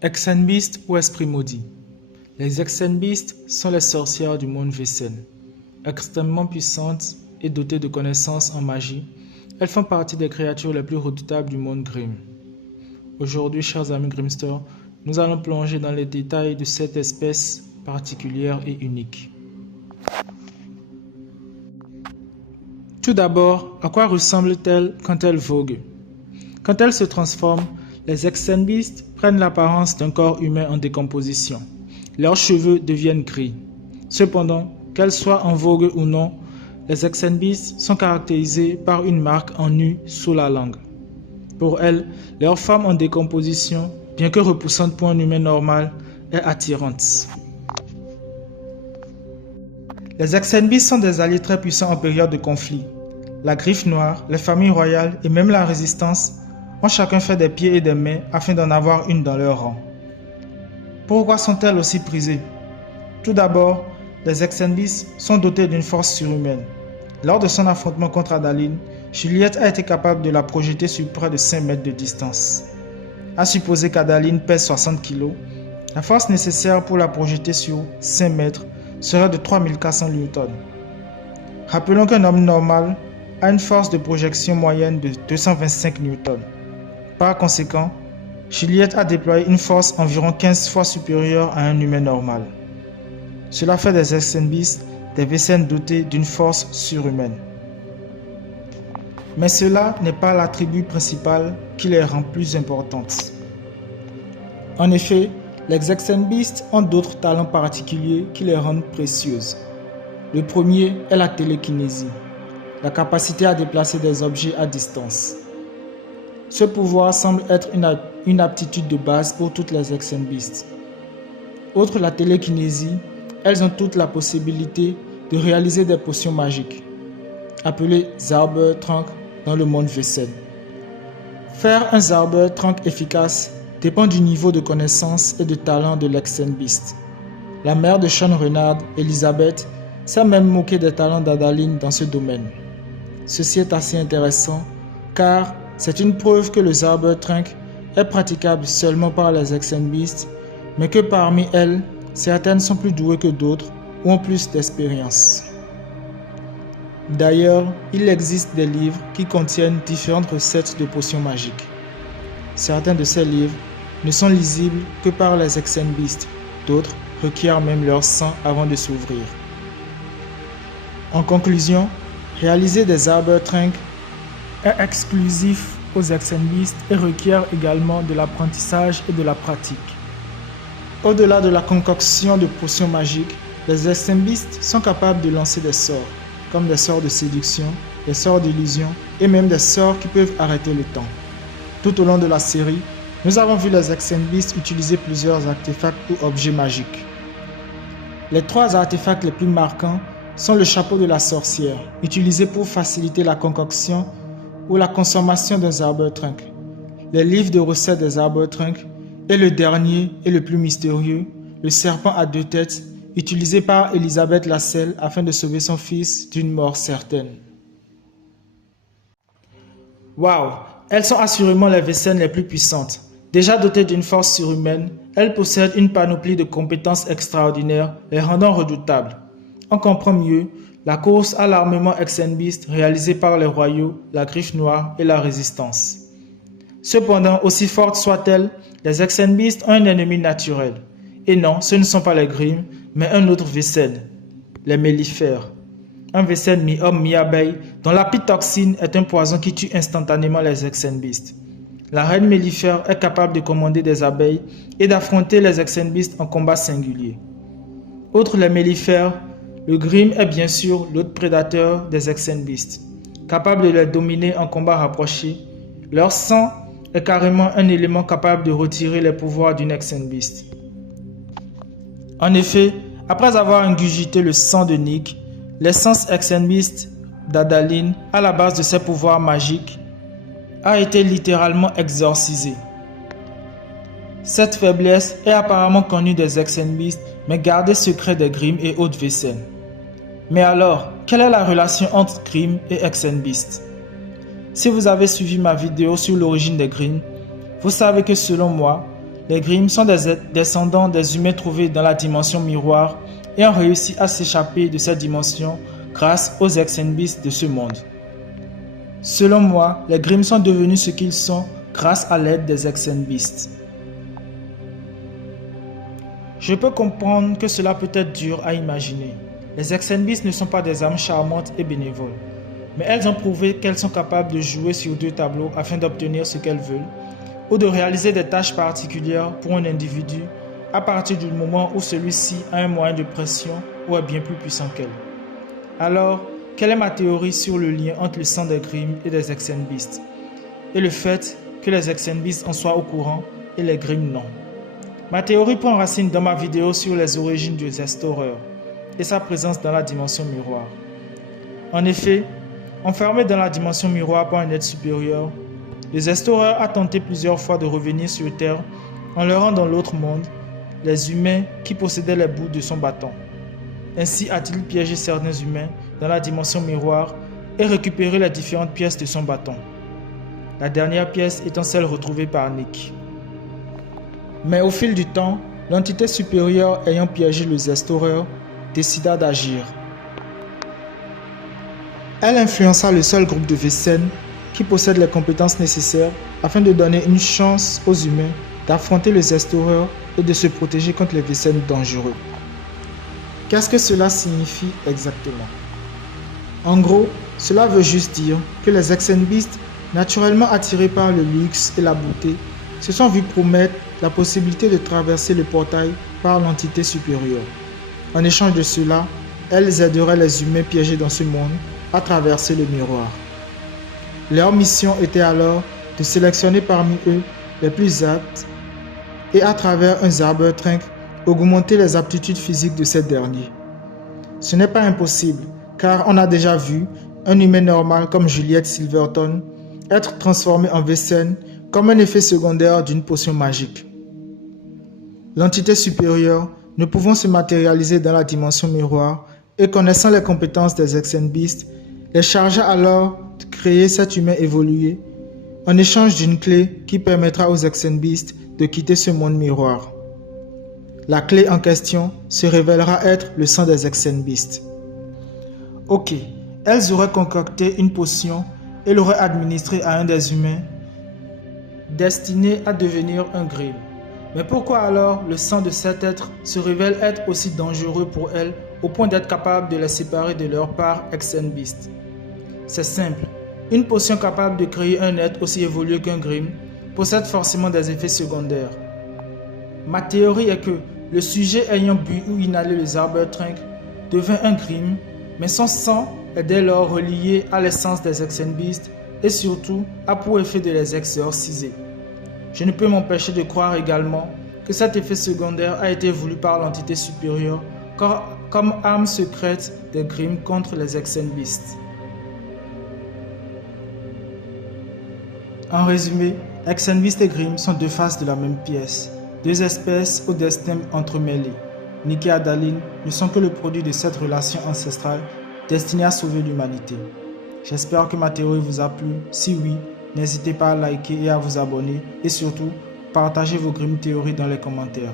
Hexenbeast ou Esprit Maudit. Les Hexenbeast sont les sorcières du monde Vesen. Extrêmement puissantes et dotées de connaissances en magie, elles font partie des créatures les plus redoutables du monde Grimm. Aujourd'hui, chers amis Grimmsters, nous allons plonger dans les détails de cette espèce particulière et unique. Tout d'abord, à quoi ressemble-t-elle quand elle vogue? Quand elle se transforme, les Hexenbeast prennent l'apparence d'un corps humain en décomposition. Leurs cheveux deviennent gris. Cependant, qu'elles soient en vogue ou non, les Hexenbeast sont caractérisées par une marque en nu sous la langue. Pour elles, leur forme en décomposition, bien que repoussante pour un humain normal, est attirante. Les Hexenbeast sont des alliés très puissants en période de conflit. La Griffe Noire, les familles royales et même la Résistance ont chacun fait des pieds et des mains afin d'en avoir une dans leur rang. Pourquoi sont-elles aussi prisées? Tout d'abord, les Hexenbeast sont dotées d'une force surhumaine. Lors de son affrontement contre Addaline, Juliette a été capable de la projeter sur près de 5 mètres de distance. À supposer qu'Addaline pèse 60 kg, la force nécessaire pour la projeter sur 5 mètres serait de 3400 Newton. Rappelons qu'un homme normal a une force de projection moyenne de 225 Newton. Par conséquent, Juliette a déployé une force environ 15 fois supérieure à un humain normal. Cela fait des Hexenbeast des Vesen dotés d'une force surhumaine. Mais cela n'est pas l'attribut principal qui les rend plus importantes. En effet, les Hexenbeast ont d'autres talents particuliers qui les rendent précieuses. Le premier est la télékinésie, la capacité à déplacer des objets à distance. Ce pouvoir semble être une aptitude de base pour toutes les Hexenbeast. Outre la télékinésie, elles ont toutes la possibilité de réaliser des potions magiques, appelées Zaubertrank dans le monde Vesen. Faire un Zaubertrank efficace dépend du niveau de connaissance et de talent de l'Hexenbeast. La mère de Sean Renard, Elisabeth, s'est même moquée des talents d'Addaline dans ce domaine. Ceci est assez intéressant car c'est une preuve que le Zaubertrank est praticable seulement par les Hexenbeast, mais que parmi elles, certaines sont plus douées que d'autres ou ont plus d'expérience. D'ailleurs, il existe des livres qui contiennent différentes recettes de potions magiques. Certains de ces livres ne sont lisibles que par les Hexenbeast, d'autres requièrent même leur sang avant de s'ouvrir. En conclusion, réaliser des Zaubertrank est exclusif aux Hexenbeast et requiert également de l'apprentissage et de la pratique. Au-delà de la concoction de potions magiques, les Hexenbeast sont capables de lancer des sorts, comme des sorts de séduction, des sorts d'illusion et même des sorts qui peuvent arrêter le temps. Tout au long de la série, nous avons vu les Hexenbeast utiliser plusieurs artefacts ou objets magiques. Les 3 artefacts les plus marquants sont le chapeau de la sorcière, utilisé pour faciliter la concoction ou la consommation d'un Zaubertrank, les livres de recettes des Zaubertrank et le dernier et le plus mystérieux, le serpent à 2 têtes, utilisé par Elisabeth Lasselle afin de sauver son fils d'une mort certaine. Waouh! Elles sont assurément les Vesen les plus puissantes. Déjà dotées d'une force surhumaine, elles possèdent une panoplie de compétences extraordinaires, les rendant redoutables. On comprend mieux la course à l'armement Hexenbeast réalisée par les Royaux, la Griffe Noire et la Résistance. Cependant, aussi fortes soient-elles, les Hexenbeast ont un ennemi naturel. Et non, ce ne sont pas les Grimm, mais un autre Vesen, les Mellifères. Un Vesen mi-homme mi-abeille, dont la pitoxine est un poison qui tue instantanément les Hexenbeast. La reine Mellifère est capable de commander des abeilles et d'affronter les Hexenbeast en combat singulier. Outre les Mellifères, le Grimm est bien sûr l'autre prédateur des Hexenbeast, capable de les dominer en combat rapproché. Leur sang est carrément un élément capable de retirer les pouvoirs d'une Hexenbeast. En effet, après avoir ingurgité le sang de Nick, l'essence Hexenbeast d'Addaline, à la base de ses pouvoirs magiques, a été littéralement exorcisée. Cette faiblesse est apparemment connue des Hexenbeast, mais gardée secret des Grimm et autres Vesen. Mais alors, quelle est la relation entre Grimm et Hexenbeast? Si vous avez suivi ma vidéo sur l'origine des Grimm, vous savez que selon moi, Les Grimm sont des descendants des humains trouvés dans la dimension miroir et ont réussi à s'échapper de cette dimension grâce aux ex-Beasts de ce monde. Selon moi, les Grimm sont devenus ce qu'ils sont grâce à l'aide des ex-Beasts. Je peux comprendre que cela peut être dur à imaginer. Les ex-Beasts ne sont pas des âmes charmantes et bénévoles, mais elles ont prouvé qu'elles sont capables de jouer sur deux tableaux afin d'obtenir ce qu'elles veulent, ou de réaliser des tâches particulières pour un individu à partir du moment où celui-ci a un moyen de pression ou est bien plus puissant qu'elle. Alors, quelle est ma théorie sur le lien entre le sang des Grimm et des ex-Beasts, et le fait que les ex-Beasts en soient au courant et les Grimm non? Ma théorie prend racine dans ma vidéo sur les origines du Zestoreur et sa présence dans la dimension miroir. En effet, enfermé dans la dimension miroir par un être supérieur, le Zestoreur a tenté plusieurs fois de revenir sur Terre en leurrant dans l'autre monde les humains qui possédaient les bouts de son bâton. Ainsi a-t-il piégé certains humains dans la dimension miroir et récupéré les différentes pièces de son bâton. La dernière pièce étant celle retrouvée par Nick. Mais au fil du temps, l'entité supérieure ayant piégé le Zestoreur décida d'agir. Elle influença le seul groupe de Vessen qui possède les compétences nécessaires afin de donner une chance aux humains d'affronter le Zestoreur et de se protéger contre les Vessen dangereux. Qu'est-ce que cela signifie exactement? En gros, cela veut juste dire que les ex-Beasts, naturellement attirés par le luxe et la beauté, se sont vus promettre la possibilité de traverser le portail par l'entité supérieure. En échange de cela, elles aideraient les humains piégés dans ce monde à traverser le miroir. Leur mission était alors de sélectionner parmi eux les plus aptes et à travers un Zaubertrank augmenter les aptitudes physiques de ces derniers. Ce n'est pas impossible car on a déjà vu un humain normal comme Juliette Silverton être transformé en Vessen comme un effet secondaire d'une potion magique. L'entité supérieure, ne pouvant se matérialiser dans la dimension miroir et connaissant les compétences des ex-Beasts, les chargea alors de créer cet humain évolué en échange d'une clé qui permettra aux ex-Beasts de quitter ce monde miroir. La clé en question se révélera être le sang des ex-Beasts. Ok, elles auraient concocté une potion et l'auraient administrée à un des humains destiné à devenir un Grimm. Mais pourquoi alors le sang de cet être se révèle être aussi dangereux pour elles au point d'être capable de les séparer de leur part ex-Beast? C'est simple, une potion capable de créer un être aussi évolué qu'un Grimm possède forcément des effets secondaires. Ma théorie est que le sujet ayant bu ou inhalé le Zaubertrank devint un Grimm, mais son sang est dès lors relié à l'essence des ex-Beasts et surtout a pour effet de les exorciser. Je ne peux m'empêcher de croire également que cet effet secondaire a été voulu par l'entité supérieure comme arme secrète des Grimm contre les ex-Beasts. En résumé, ex-Beasts et Grimm sont deux faces de la même pièce, deux espèces au destin entremêlés. Nick et Adaline ne sont que le produit de cette relation ancestrale destinée à sauver l'humanité. J'espère que ma théorie vous a plu. Si oui, n'hésitez pas à liker et à vous abonner et surtout, partagez vos Grimm théories dans les commentaires.